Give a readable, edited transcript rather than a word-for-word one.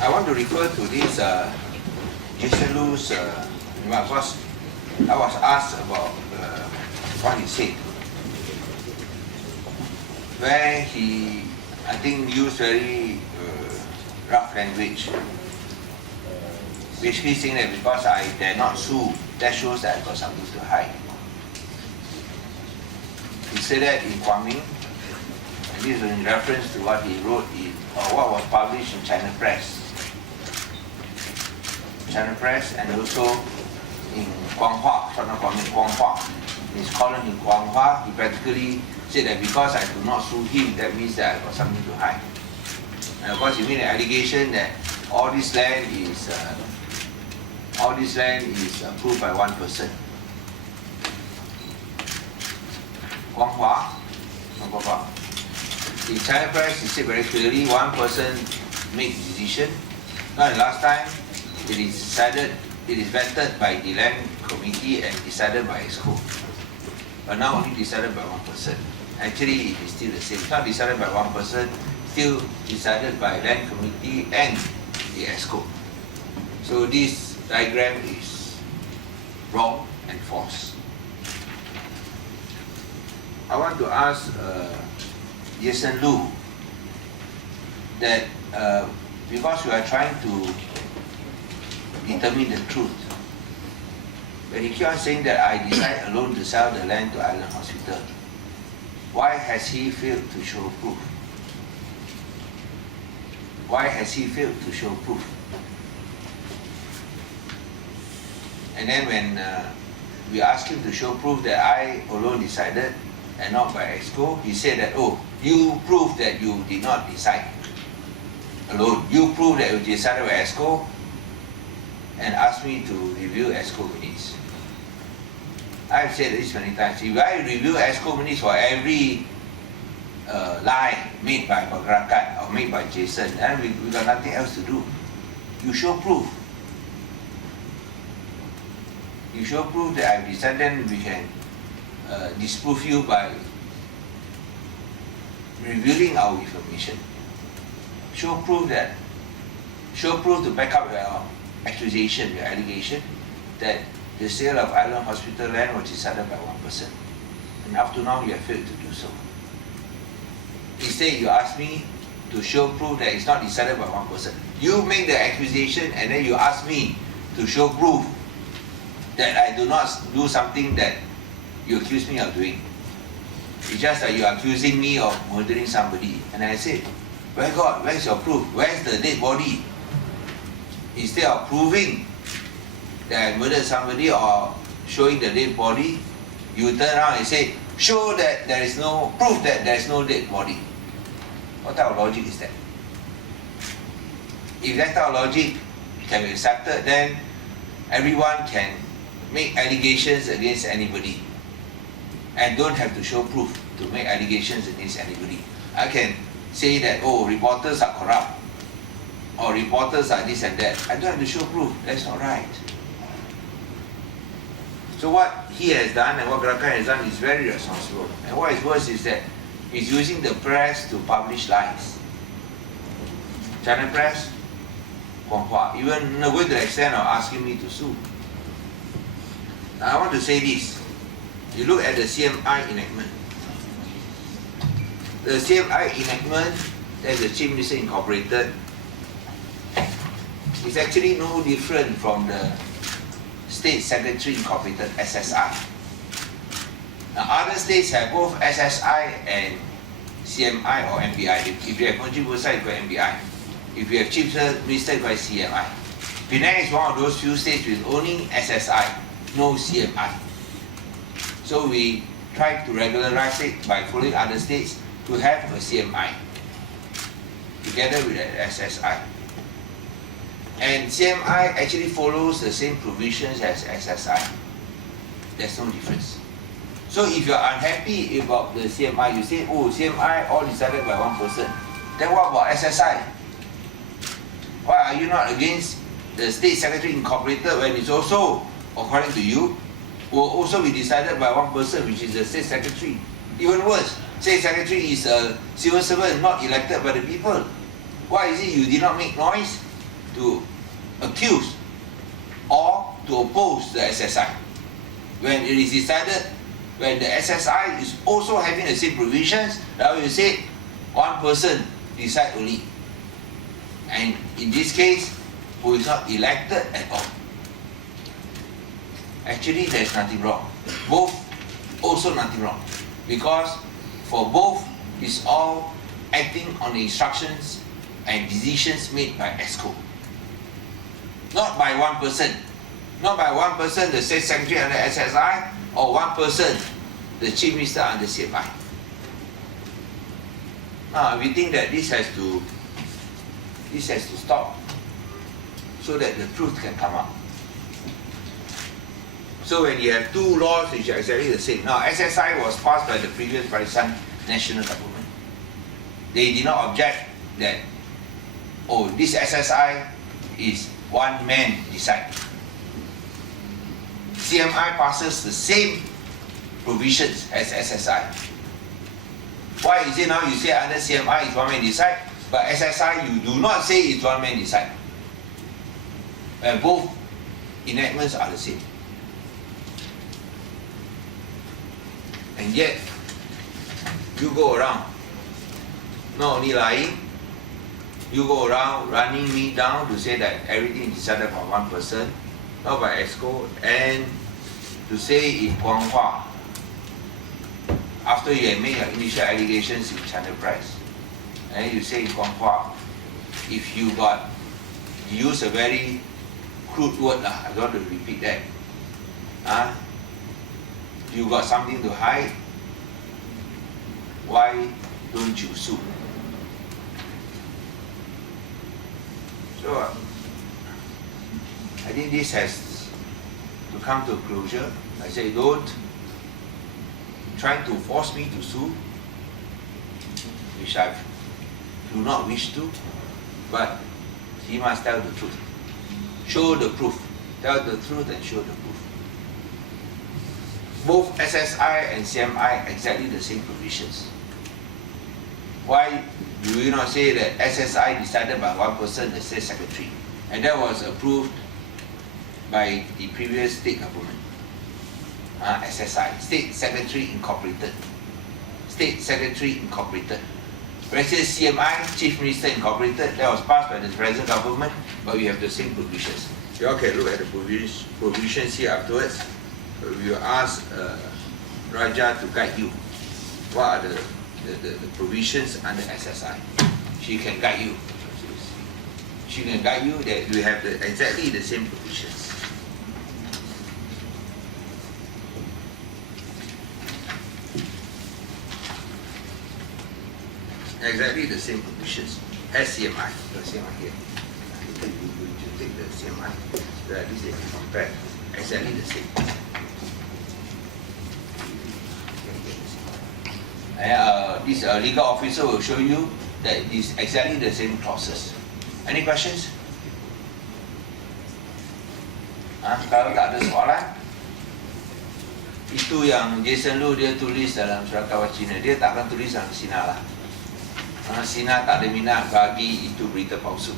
I want to refer to this Jason Loo's because I was asked about what he said, where he, I think, used very rough language, basically saying that because I dare not sue, that shows that I got something to hide. He said that in Kwangming, and this is in reference to what he wrote in, or what was published in China Press, and also in Guanghua, Guanghua. In his column in Guanghua, he practically said that because I do not sue him, that means that I got something to hide. And of course, he made an allegation that all this land is approved by one person. Guanghua. In China Press, he said very clearly, one person made the decision. Now, last time, it is vetted by the land committee and decided by EXCO. But now only decided by one person. Actually, it is still the same. It's not decided by one person, still decided by land committee and the EXCO. So this diagram is wrong and false. I want to ask Jason Loo that because we are trying to determine the truth, but he keeps on saying that I decide alone to sell the land to Island Hospital. Why has he failed to show proof? Why has he failed to show proof? And then when we asked him to show proof that I alone decided and not by EXCO, he said that, oh, you prove that you did not decide alone. You prove that you decided by EXCO and asked me to review EXCO minutes. I've said this many times. If I review EXCO minutes for every lie made by Bagarakat or made by Jason, then we got nothing else to do. You show proof. You show proof that I've decided, then we can disprove you by revealing our information. Show proof to back up your accusation, your allegation that the sale of Island Hospital land was decided by one person. And up to now, you have failed to do so. Instead, you ask me to show proof that it's not decided by one person. You make the accusation and then you ask me to show proof that I do not do something that you accuse me of doing. It's just that you are accusing me of murdering somebody. And I said, well, God, where's your proof? Where's the dead body? Instead of proving that I murdered somebody or showing the dead body, you turn around and say, show that there is no proof that there is no dead body. What type of logic is that? If that type of logic can be accepted, then everyone can make allegations against anybody and don't have to show proof to make allegations against anybody. I can say that, oh, reporters are corrupt or reporters are this and that. I don't have to show proof. That's not right. So what he has done and what Gerakan has done is very irresponsible. And what is worse is that he's using the press to publish lies. China Press, Guanghua, even going to the extent of asking me to sue. Now I want to say this. You look at the CMI enactment. The CMI enactment, that's the Chief Minister Incorporated, is actually no different from the State Secretary Incorporated, SSI. Now other states have both SSI and CMI or MBI. If you have country website, you have MBI. If you have Chief Minister, you have CMI. Penang is one of those few states with only SSI, no CMI. So we try to regularize it by following other states to have a CMI together with an SSI. And CMI actually follows the same provisions as SSI. There's no difference. So if you're unhappy about the CMI, you say, oh, CMI all decided by one person. Then what about SSI? Why are you not against the State Secretary Incorporated when it's also, according to you, will also be decided by one person, which is the State Secretary? Even worse, State Secretary is a civil servant not elected by the people. Why is it you did not make noise to accuse or to oppose the SSI. When it is decided, when the SSI is also having the same provisions, now you say one person decide only. And in this case, who is not elected at all. Actually, there is nothing wrong. Both also nothing wrong, because for both is all acting on the instructions and decisions made by ESCO. Not by one person. Not by one person, the State Secretary under SSI, or one person, the Chief Minister under CMI. Now, we think that this has to stop so that the truth can come out. So when you have two laws which are exactly the same. Now, SSI was passed by the previous Barisan national government. They did not object that, oh, this SSI is one man decide. CMI passes the same provisions as SSI. Why is it now you say under CMI is one man decide, but SSI you do not say it's one man decide? And both enactments are the same. And yet, you go around, not only lying, you go around running me down to say that everything is decided by one person, not by ESCO, and to say in Guanghua, after you have made your initial allegations in China Press, and you say in Guanghua, if you use a very crude word, I don't want to repeat that, you got something to hide, why don't you sue? So, I think this has to come to a closure. I say, don't try to force me to sue, which I do not wish to, but he must tell the truth. Show the proof. Tell the truth and show the proof. Both SSI and CMI exactly the same provisions. Why do you not say that SSI decided by one person, the State Secretary, and that was approved by the previous state government? SSI, State Secretary Incorporated. State Secretary Incorporated. Whereas CMI, Chief Minister Incorporated, that was passed by the present government, but we have the same provisions. You all can look at the provisions here afterwards. We will ask Raja to guide you. What are the provisions under SSI? She can guide you. She can guide you that we have exactly the same provisions. Exactly the same provisions as CMI. The CMI here. You take the CMI. At least they can compare. Exactly the same. This legal officer will show you that it is exactly the same clauses. Any questions? Kalau tak ada soalan, itu yang Jason Loo dia tulis dalam surat kawal Cina. Dia tak akan tulis dalam Sina lah. Sina tak ada minat bagi itu berita palsu.